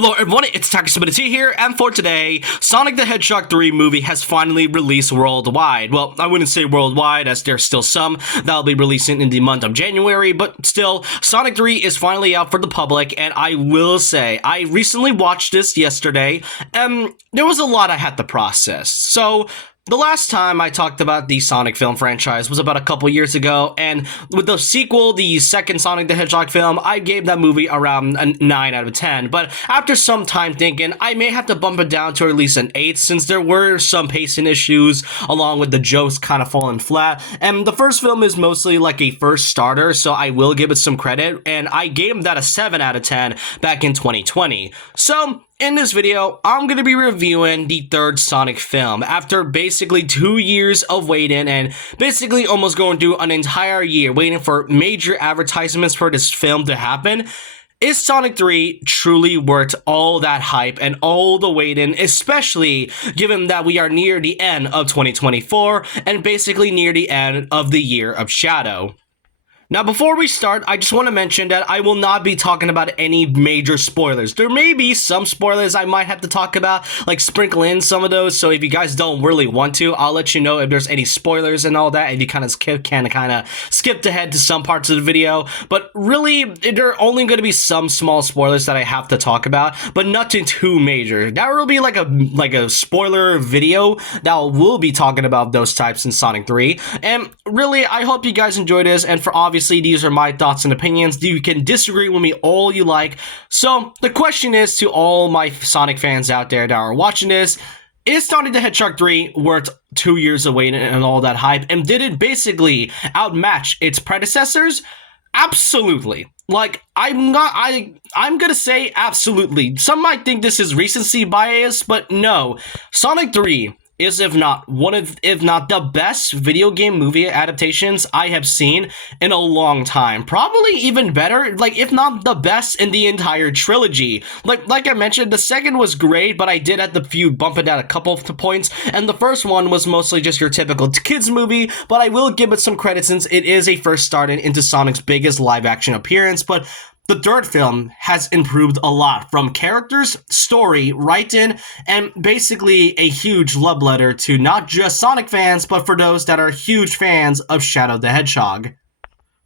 Hello everyone, it's Takasubita here, and for today, Sonic the Hedgehog 3 movie has finally released worldwide. Well, I wouldn't say worldwide, as there's still some that'll be releasing in the month of January, but still, Sonic 3 is finally out for the public, and I will say, I recently watched this yesterday, and there was a lot I had to process. So, the last time I talked about the Sonic film franchise was about a couple years ago, and with the sequel, the second Sonic the Hedgehog film, I gave that movie around a 9 out of 10, but after some time thinking, I may have to bump it down to at least an 8, since there were some pacing issues, along with the jokes kind of falling flat, and the first film is mostly like a first starter, so I will give it some credit, and I gave that a 7 out of 10 back in 2020. So, in this video, I'm going to be reviewing the third Sonic film. After basically 2 years of waiting and basically almost going through an entire year waiting for major advertisements for this film to happen, is Sonic 3 truly worth all that hype and all the waiting, especially given that we are near the end of 2024 and basically near the end of the Year of Shadow? Now, before we start, I just want to mention that I will not be talking about any major spoilers. There may be some spoilers I might have to talk about, like sprinkle in some of those, so if you guys don't really want to, I'll let you know if there's any spoilers and all that, if you kind of skip ahead to some parts of the video. But really, there are only going to be some small spoilers that I have to talk about, but nothing too major. That will be like a spoiler video that will be talking about those types in Sonic 3. And really, I hope you guys enjoy this, and for obviously, these are my thoughts and opinions. You can disagree with me all you like. So, the question is to all my Sonic fans out there that are watching this, is Sonic the Hedgehog 3 worth 2 years of waiting and all that hype? And did it basically outmatch its predecessors? Absolutely. Like, I'm gonna say absolutely. Some might think this is recency bias, but no. Sonic 3 is if not the best video game movie adaptations I have seen in a long time. Probably even better, like if not the best in the entire trilogy. Like I mentioned, the second was great, but I did have to bump it down a couple of points, and the first one was mostly just your typical kids movie, but I will give it some credit since it is a first start into Sonic's biggest live action appearance. But the third film has improved a lot, from characters, story, writing, and basically a huge love letter to not just Sonic fans, but for those that are huge fans of Shadow the Hedgehog.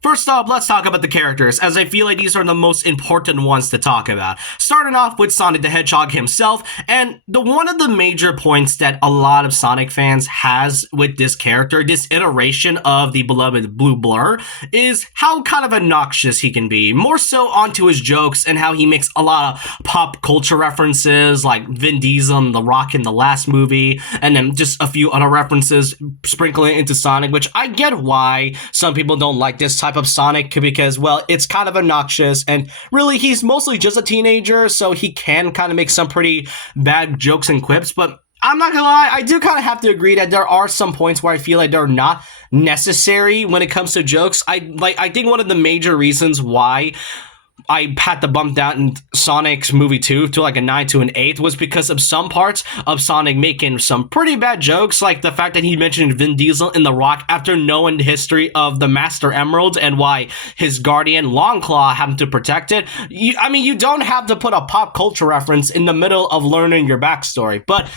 First off, let's talk about the characters, as I feel like these are the most important ones to talk about. Starting off with Sonic the Hedgehog himself, and one of the major points that a lot of Sonic fans has with this character, this iteration of the beloved Blue Blur, is how kind of obnoxious he can be. More so onto his jokes and how he makes a lot of pop culture references, like Vin Diesel and The Rock in the last movie, and then just a few other references sprinkling into Sonic, which I get why some people don't like this type of Sonic, because, well, it's kind of obnoxious, and really he's mostly just a teenager, so he can kind of make some pretty bad jokes and quips. But I'm not gonna lie, I do kind of have to agree that there are some points where I feel like they're not necessary when it comes to jokes. I think one of the major reasons why I had to bump down in Sonic's movie 2 to like a 9 to an 8 was because of some parts of Sonic making some pretty bad jokes, like the fact that he mentioned Vin Diesel in The Rock after knowing the history of the Master Emerald and why his guardian Longclaw happened to protect it. You don't have to put a pop culture reference in the middle of learning your backstory, but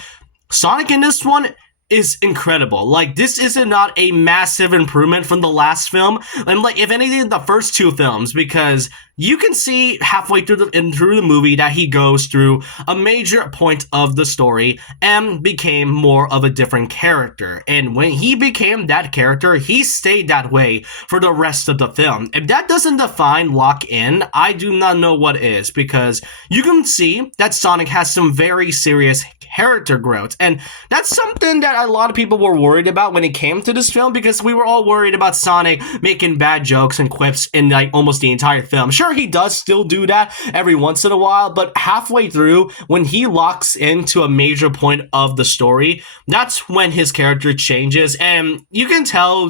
Sonic in this one is incredible. Like, this is not a massive improvement from the last film, and like, if anything, the first two films, because you can see halfway through the movie that he goes through a major point of the story and became more of a different character. And when he became that character, he stayed that way for the rest of the film. If that doesn't define lock in, I do not know what is, because you can see that Sonic has some very serious character growth, and that's something that a lot of people were worried about when it came to this film, because we were all worried about Sonic making bad jokes and quips in like almost the entire film. Sure, he does still do that every once in a while, but halfway through, when he locks into a major point of the story, that's when his character changes, and you can tell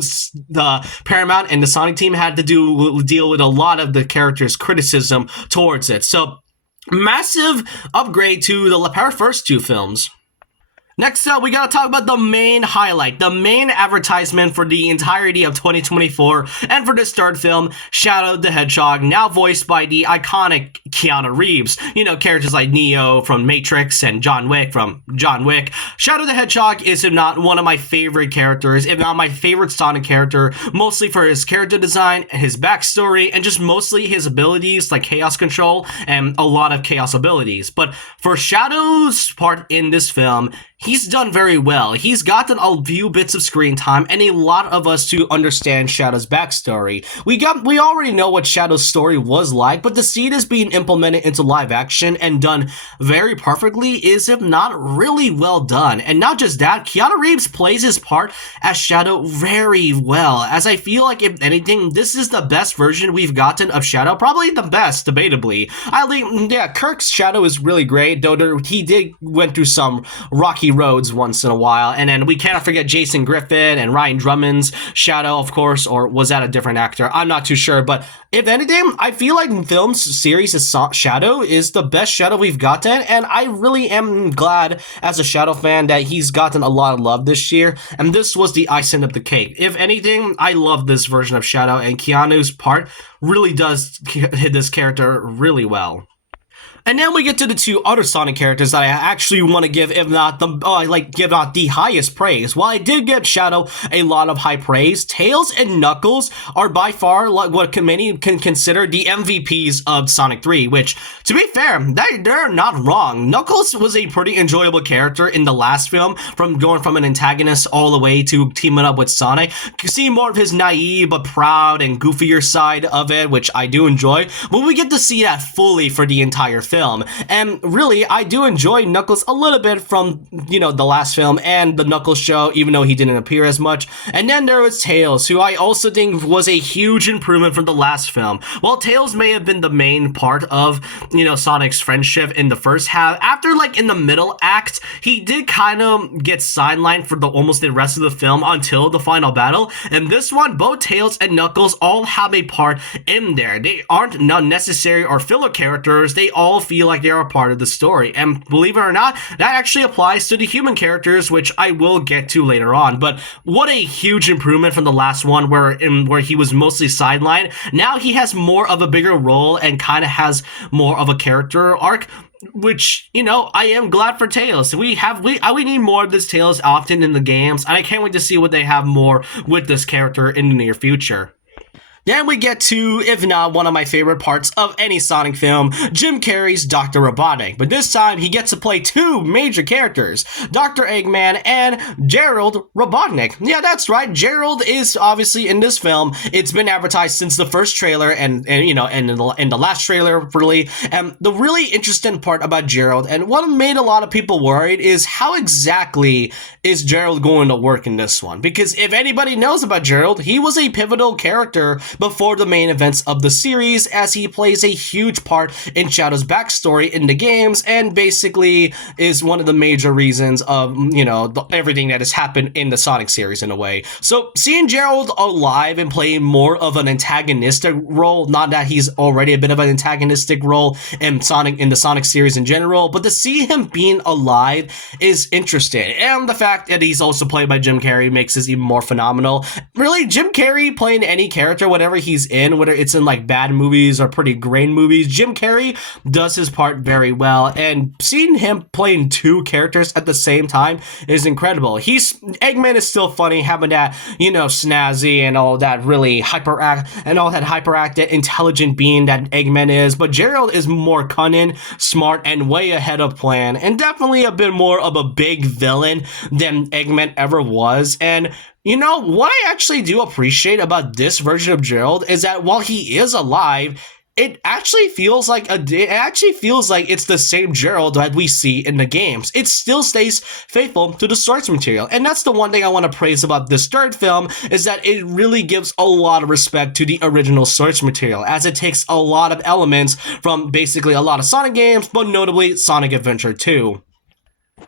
the Paramount and the Sonic team had to deal with a lot of the character's criticism towards it. So, massive upgrade to the first two films. Next up, we gotta talk about the main highlight, the main advertisement for the entirety of 2024, and for this third film, Shadow the Hedgehog, now voiced by the iconic Keanu Reeves. You know, characters like Neo from Matrix and John Wick from John Wick. Shadow the Hedgehog is, if not, one of my favorite characters, if not my favorite Sonic character, mostly for his character design, his backstory, and just mostly his abilities like Chaos Control and a lot of Chaos abilities. But for Shadow's part in this film, he's done very well. He's gotten a few bits of screen time and a lot of us to understand Shadow's backstory. We already know what Shadow's story was like, but to see this being implemented into live action and done very perfectly is, if not, really well done. And not just that, Keanu Reeves plays his part as Shadow very well, as I feel like, if anything, this is the best version we've gotten of Shadow, probably the best, debatably. Kirk's Shadow is really great, though he did went through some rocky roads once in a while, and then we cannot forget Jason Griffin and Ryan Drummond's Shadow, of course, or was that a different actor? I'm not too sure, but if anything, I feel like film's series Shadow is the best Shadow we've gotten, and I really am glad as a Shadow fan that he's gotten a lot of love this year, and this was the icing of the cake. If anything, I love this version of Shadow, and Keanu's part really does hit this character really well. And then we get to the two other Sonic characters that I actually want to give, if not the highest praise. While I did give Shadow a lot of high praise, Tails and Knuckles are by far what many can consider the MVPs of Sonic 3, which, to be fair, they're not wrong. Knuckles was a pretty enjoyable character in the last film, from going from an antagonist all the way to teaming up with Sonic. You see more of his naive but proud and goofier side of it, which I do enjoy, but we get to see that fully for the entire film. And really, I do enjoy Knuckles a little bit from, the last film and the Knuckles show, even though he didn't appear as much. And then there was Tails, who I also think was a huge improvement from the last film. While Tails may have been the main part of, Sonic's friendship in the first half, after, in the middle act, he did kind of get sidelined for almost the rest of the film until the final battle. And this one, both Tails and Knuckles all have a part in there. They aren't unnecessary or filler characters. They all feel like they're a part of the story, and believe it or not, that actually applies to the human characters, which I will get to later on. But what a huge improvement from the last one, where he was mostly sidelined. Now he has more of a bigger role and kind of has more of a character arc, which, I am glad for Tails. We need more of this Tails often in the games, and I can't wait to see what they have more with this character in the near future. Then we get to, if not one of my favorite parts of any Sonic film, Jim Carrey's Dr. Robotnik. But this time, he gets to play two major characters, Dr. Eggman and Gerald Robotnik. Yeah, that's right, Gerald is obviously in this film. It's been advertised since the first trailer and in the last trailer, really. And the really interesting part about Gerald, and what made a lot of people worried, is how exactly is Gerald going to work in this one? Because if anybody knows about Gerald, he was a pivotal character before the main events of the series, as he plays a huge part in Shadow's backstory in the games, and basically is one of the major reasons of, everything that has happened in the Sonic series in a way. So seeing Gerald alive and playing more of an antagonistic role, not that he's already a bit of an antagonistic role in the Sonic series in general, but to see him being alive is interesting. And the fact that he's also played by Jim Carrey makes this even more phenomenal. Really, Jim Carrey playing any character, whatever he's in, whether it's in bad movies or pretty great movies, Jim Carrey does his part very well, and seeing him playing two characters at the same time is incredible. Eggman is still funny, having that, snazzy and all that really hyperactive, intelligent being that Eggman is, but Gerald is more cunning, smart, and way ahead of plan, and definitely a bit more of a big villain than Eggman ever was. And what I actually do appreciate about this version of Gerald is that while he is alive, it actually feels like it's the same Gerald that we see in the games. It still stays faithful to the source material. And that's the one thing I want to praise about this third film, is that it really gives a lot of respect to the original source material, as it takes a lot of elements from basically a lot of Sonic games, but notably Sonic Adventure 2.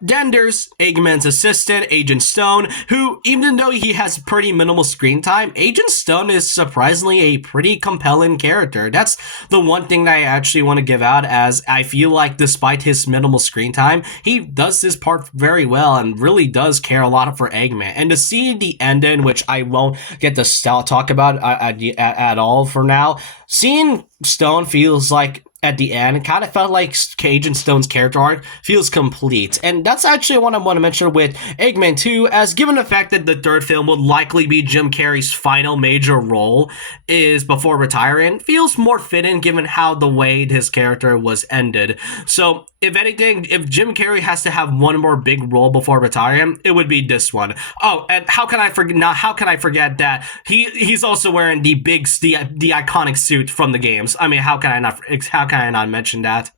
Then there's Eggman's assistant, Agent Stone, who, even though he has pretty minimal screen time, Agent Stone is surprisingly a pretty compelling character. That's the one thing that I actually want to give out, as I feel like despite his minimal screen time, he does his part very well and really does care a lot for Eggman. And to see the ending, which I won't get to talk about at all for now, seeing Stone feels like at the end, it kind of felt like Agent Stone's character arc feels complete. And that's actually what I want to mention with Eggman 2, as given the fact that the third film would likely be Jim Carrey's final major role is before retiring, feels more fitting given how the way his character was ended. So if anything, if Jim Carrey has to have one more big role before retiring, it would be this one. Oh, and how can I forget that he's also wearing the iconic suit from the games. I mean, how can I not mention that?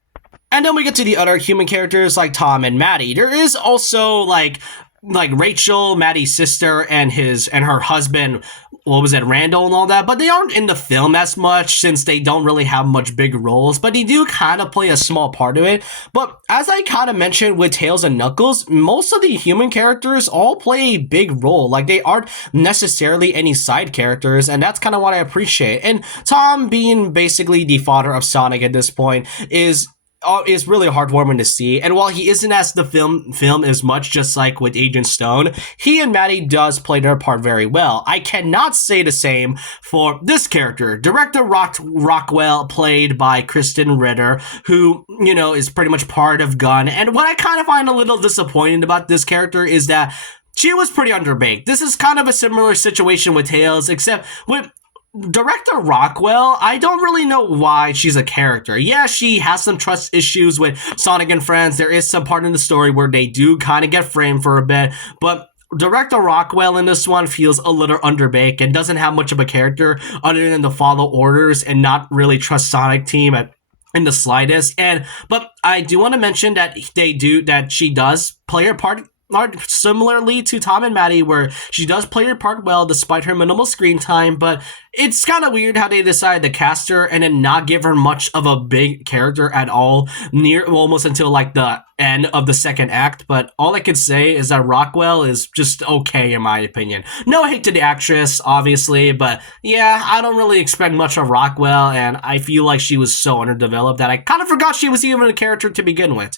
And then we get to the other human characters like Tom and Maddie. There is also like Rachel, Maddie's sister, and her husband, what was it, Randall and all that, but they aren't in the film as much since they don't really have much big roles, but they do kind of play a small part of it. But as I kind of mentioned with Tails and Knuckles, most of the human characters all play a big role. Like, they aren't necessarily any side characters, and that's kind of what I appreciate. And Tom being basically the father of Sonic at this point is really heartwarming to see. And while he isn't as the film as much, just like with Agent Stone, he and Maddie does play their part very well. I cannot say the same for this character, Director Rockwell, played by Kristen Ritter, who, you know, is pretty much part of Gun. And what I kind of find a little disappointing about this character is that she was pretty underbaked. This is kind of a similar situation with Tails, except with Director Rockwell, I don't really know why she's a character. Yeah, she has some trust issues with Sonic and Friends. There is some part in the story where they do kind of get framed for a bit, but Director Rockwell in this one feels a little underbaked and doesn't have much of a character other than to follow orders and not really trust Sonic Team in the slightest. But I do want to mention that she does play her part similarly to Tom and Maddie, where she does play her part well despite her minimal screen time, but it's kind of weird how they decided to cast her and then not give her much of a big character at all, almost until like the end of the second act. But all I could say is that Rockwell is just okay in my opinion. No hate to the actress, obviously, but yeah, I don't really expect much of Rockwell, and I feel like she was so underdeveloped that I kind of forgot she was even a character to begin with.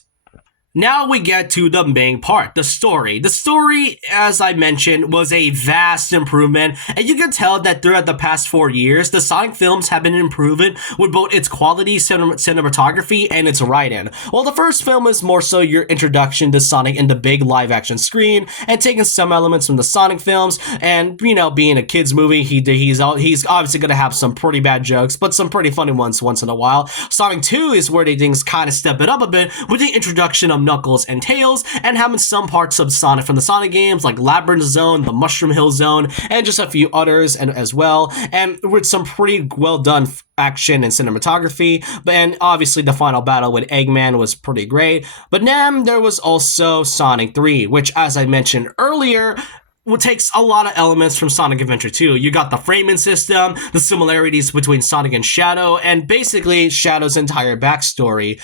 Now we get to the main part, the story. The story, as I mentioned, was a vast improvement, and you can tell that throughout the past 4 years, the Sonic films have been improving with both its quality cinematography and its writing. While the first film is more so your introduction to Sonic in the big live-action screen, and taking some elements from the Sonic films, and, you know, being a kid's movie, he's obviously going to have some pretty bad jokes, but some pretty funny ones once in a while. Sonic 2 is where things kind of step it up a bit with the introduction of Knuckles and Tails, and having some parts of Sonic from the Sonic games like Labyrinth Zone, the Mushroom Hill Zone, and just a few others as well, and with some pretty well done action and cinematography. And obviously the final battle with Eggman was pretty great. But then there was also Sonic 3, which, as I mentioned earlier, takes a lot of elements from Sonic Adventure 2. You got the framing system, the similarities between Sonic and Shadow, and basically Shadow's entire backstory.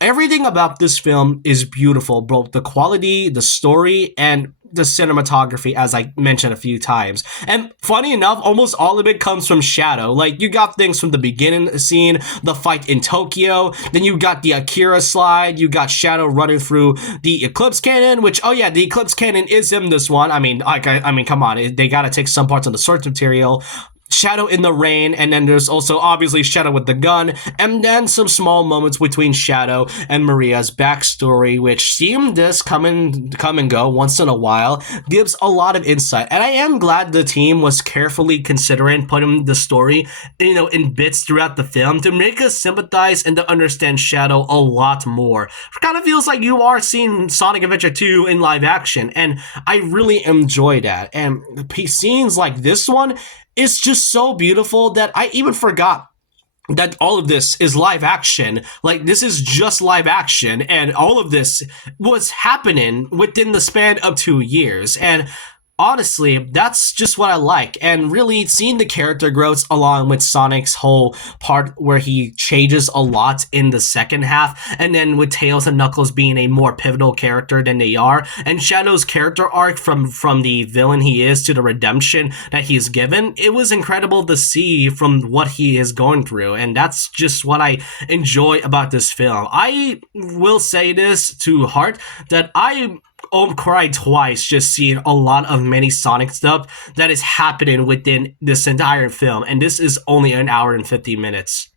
Everything about this film is beautiful, both the quality, the story, and the cinematography, as I mentioned a few times. And funny enough, almost all of it comes from Shadow. Like, you got things from the beginning scene, the fight in Tokyo, then you got the Akira slide, you got Shadow running through the Eclipse Cannon, which, oh yeah, the Eclipse Cannon is in this one. I mean, come on, they gotta take some parts of the source material. Shadow in the rain, and then there's also obviously Shadow with the gun, and then some small moments between Shadow and Maria's backstory, which seem to come and go once in a while, gives a lot of insight. And I am glad the team was carefully considering putting the story, in bits throughout the film to make us sympathize and to understand Shadow a lot more. It kind of feels like you are seeing Sonic Adventure 2 in live action, and I really enjoy that. And scenes like this one, it's just so beautiful that I even forgot that all of this is live action. Like, this is just live action, and all of this was happening within the span of 2 years. And honestly, that's just what I like. And really, seeing the character growth along with Sonic's whole part where he changes a lot in the second half, and then with Tails and Knuckles being a more pivotal character than they are, and Shadow's character arc from the villain he is to the redemption that he's given, it was incredible to see from what he is going through. And that's just what I enjoy about this film. I will say this to heart that I cried twice just seeing a lot of many Sonic stuff that is happening within this entire film, and this is only an hour and 50 minutes.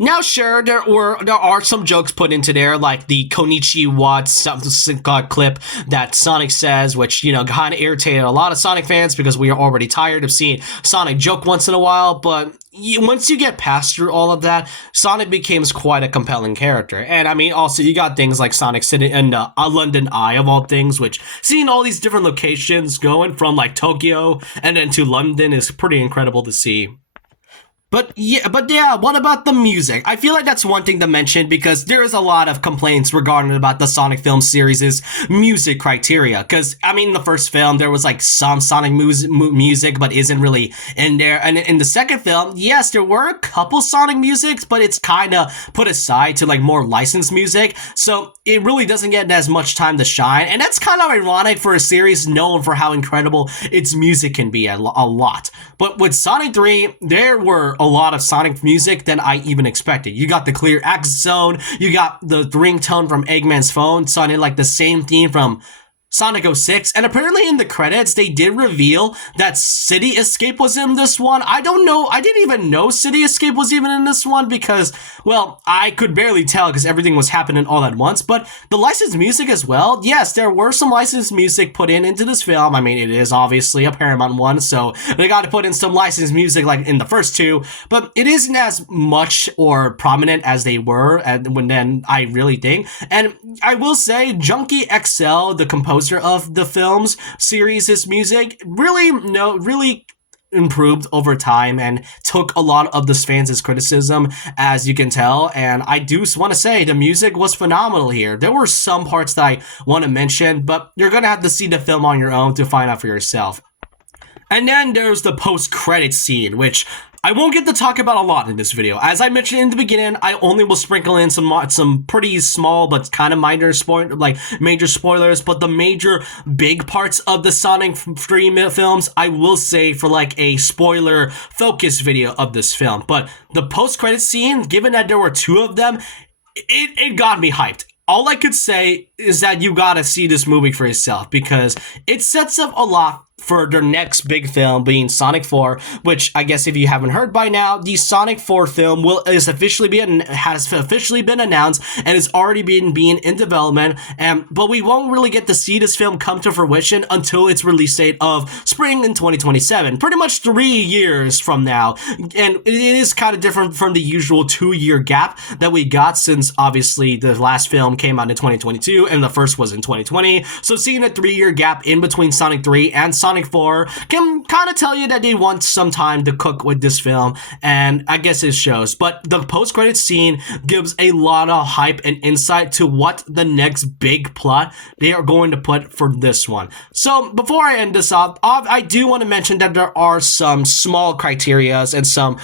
Now, sure, there are some jokes put into there, like the Konichiwa clip that Sonic says, which, you know, kind of irritated a lot of Sonic fans because we are already tired of seeing Sonic joke once in a while, but once you get past through all of that, Sonic becomes quite a compelling character. And I mean, also, you got things like Sonic sitting in the London Eye of all things, which seeing all these different locations going from like Tokyo and then to London is pretty incredible to see. But yeah, what about the music? I feel like that's one thing to mention because there is a lot of complaints regarding about the Sonic film series' music criteria. Because, I mean, in the first film, there was like some Sonic music, but isn't really in there. And in the second film, yes, there were a couple Sonic musics, but it's kind of put aside to like more licensed music. So it really doesn't get as much time to shine. And that's kind of ironic for a series known for how incredible its music can be a lot. But with Sonic 3, there were a lot of Sonic music than I even expected. You got the clear accent zone, you got the ringtone from Eggman's phone, sounding like the same theme from Sonic 06, and apparently in the credits, they did reveal that City Escape was in this one. I don't know, I didn't even know City Escape was even in this one because, well, I could barely tell because everything was happening all at once, but the licensed music as well, yes, there were some licensed music put into this film. I mean, it is obviously a Paramount one, so they got to put in some licensed music like in the first two, but it isn't as much or prominent as they were when then I really think. And I will say, Junkie XL, the composer of the film's series' music, really improved over time and took a lot of the fans' criticism, as you can tell. And I do want to say the music was phenomenal here. There were some parts that I want to mention, but you're gonna have to see the film on your own to find out for yourself. And then there's the post-credit scene, which I won't get to talk about a lot in this video. As I mentioned in the beginning, I only will sprinkle in some pretty small but kind of minor major spoilers, but the major big parts of the Sonic 3 films, I will say for like a spoiler focus video of this film. But the post-credit scene, given that there were two of them, it got me hyped. All I could say is that you gotta see this movie for yourself because it sets up a lot for their next big film being Sonic 4, which I guess if you haven't heard by now, the Sonic 4 film has officially been announced and is already being in development, but we won't really get to see this film come to fruition until its release date of spring in 2027, pretty much 3 years from now. And it is kind of different from the usual 2-year gap that we got since obviously the last film came out in 2022 and the first was in 2020. So seeing a 3-year gap in between Sonic 3 and Sonic 4 can kind of tell you that they want some time to cook with this film, and I guess it shows. But the post-credit scene gives a lot of hype and insight to what the next big plot they are going to put for this one. So before I end this off, I do want to mention that there are some small criterias and some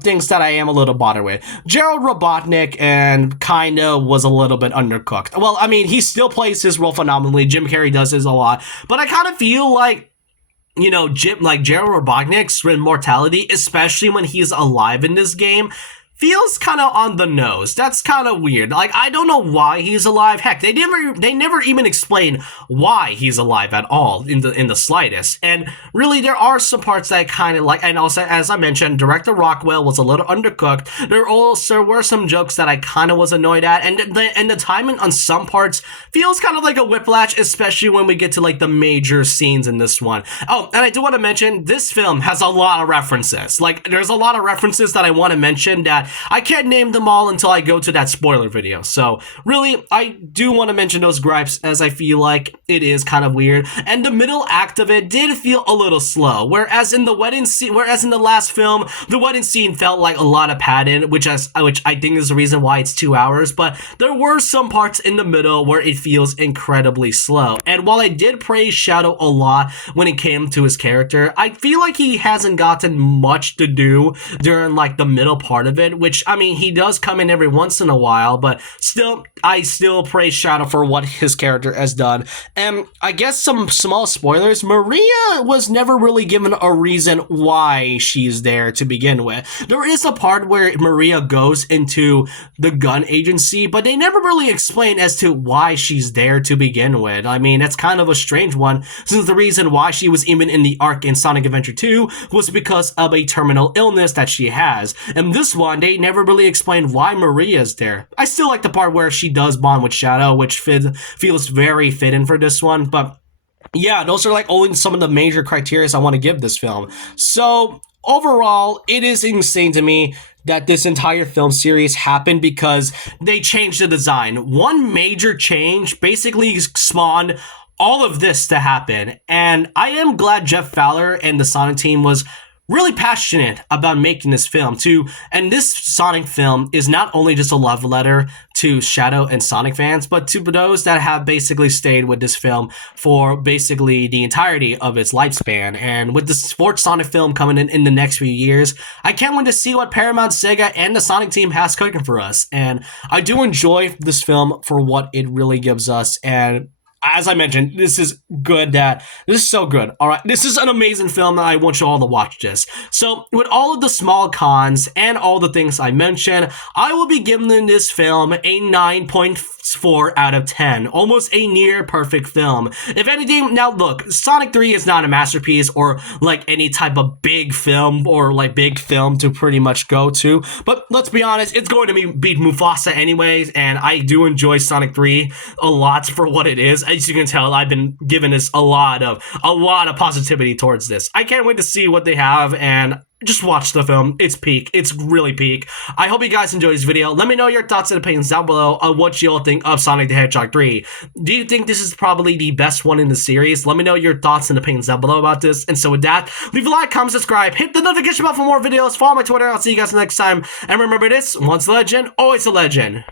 things that I am a little bothered with. Gerald Robotnik and kinda was a little bit undercooked. Well, I mean, he still plays his role phenomenally. Jim Carrey does this a lot. But I kind of feel like, Gerald Robotnik's immortality, especially when he's alive in this game, feels kind of on the nose. That's kind of weird. Like, I don't know why he's alive. Heck, they never even explain why he's alive at all in the slightest. And really, there are some parts that I kind of like. And also, as I mentioned, director Rockwell was a little undercooked. There also were some jokes that I kind of was annoyed at, and the timing on some parts feels kind of like a whiplash, especially when we get to like the major scenes in this one. Oh, and I do want to mention this film has a lot of references. Like, there's a lot of references that I want to mention that that I can't name them all until I go to that spoiler video. So really, I do want to mention those gripes, as I feel like it is kind of weird. And the middle act of it did feel a little slow, whereas in the last film, the wedding scene felt like a lot of padding, which I think is the reason why it's 2 hours. But there were some parts in the middle where it feels incredibly slow. And while I did praise Shadow a lot when it came to his character, I feel like he hasn't gotten much to do during like the middle part of it, which, I mean, he does come in every once in a while, but still, I still praise Shadow for what his character has done. And I guess some small spoilers, Maria was never really given a reason why she's there to begin with. There is a part where Maria goes into the gun agency, but they never really explain as to why she's there to begin with. I mean, that's kind of a strange one, since the reason why she was even in the arc in Sonic Adventure 2 was because of a terminal illness that she has. And this one, they never really explain why Maria's there. I still like the part where she does bond with Shadow, which feels very fitting for this one, but yeah, those are like only some of the major criteria I want to give this film. So overall, it is insane to me that this entire film series happened because they changed the design. One major change basically spawned all of this to happen, and I am glad Jeff Fowler and the Sonic team was really passionate about making this film too. And this Sonic film is not only just a love letter to Shadow and Sonic fans, but to those that have basically stayed with this film for basically the entirety of its lifespan. And with this fourth Sonic film coming in the next few years, I can't wait to see what Paramount, SEGA, and the Sonic team has cooking for us. And I do enjoy this film for what it really gives us. And as I mentioned, this is so good. All right, this is an amazing film, and I want you all to watch this. So, with all of the small cons and all the things I mentioned, I will be giving this film a 9.4 out of 10, almost a near perfect film. If anything, now look, Sonic 3 is not a masterpiece or like any type of big film to pretty much go to, but let's be honest, it's going to beat Mufasa anyways, and I do enjoy Sonic 3 a lot for what it is. As you can tell, I've been giving this a lot of positivity towards this. I can't wait to see what they have, and just watch the film. It's peak. It's really peak. I hope you guys enjoyed this video. Let me know your thoughts and opinions down below on what you all think of Sonic the Hedgehog 3. Do you think this is probably the best one in the series? Let me know your thoughts and opinions down below about this. And so with that, leave a like, comment, subscribe, hit the notification bell for more videos, follow my Twitter. I'll see you guys next time. And remember this, once a legend, always a legend.